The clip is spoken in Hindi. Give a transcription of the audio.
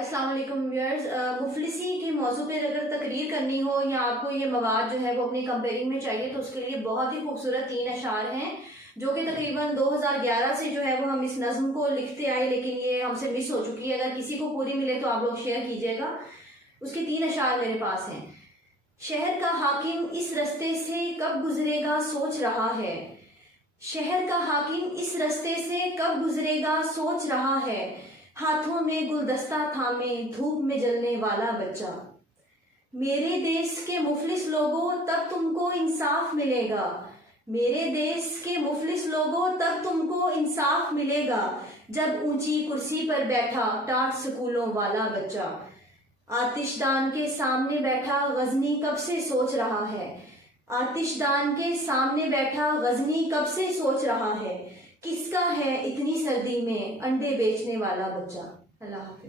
अस्सलाम वालेकुम व्यूअर्स। मुफलिसी के मौजू पे अगर तकरीर करनी हो या आपको ये मवाद जो है वो अपनी कंपेयरिंग में चाहिए तो उसके लिए बहुत ही खूबसूरत 3 अशार हैं जो कि तकरीबन 2011 से जो है वो हम इस नज़्म को लिखते आए, लेकिन ये हमसे मिस हो चुकी है। अगर किसी को पूरी मिले तो आप लोग शेयर कीजिएगा। उसके 3 अशार मेरे पास हैं। शहर का हाकिम इस रास्ते से कब गुजरेगा सोच रहा है। शहर का हाकिम इस रास्ते से कब गुजरेगा सोच रहा है। हाथों में गुलदस्ता थामे धूप में जलने वाला बच्चा। मेरे देश के मुफलिस लोगों तब तुमको इंसाफ मिलेगा। मेरे देश के मुफलिस लोगों तब तुमको इंसाफ मिलेगा जब ऊंची कुर्सी पर बैठा टाट स्कूलों वाला बच्चा। आतिशदान के सामने बैठा गजनी कब से सोच रहा है। आतिशदान के सामने बैठा गजनी कब से सोच रहा है। किसका है इतनी सर्दी में अंडे बेचने वाला बच्चा। अल्लाह हाफिज़।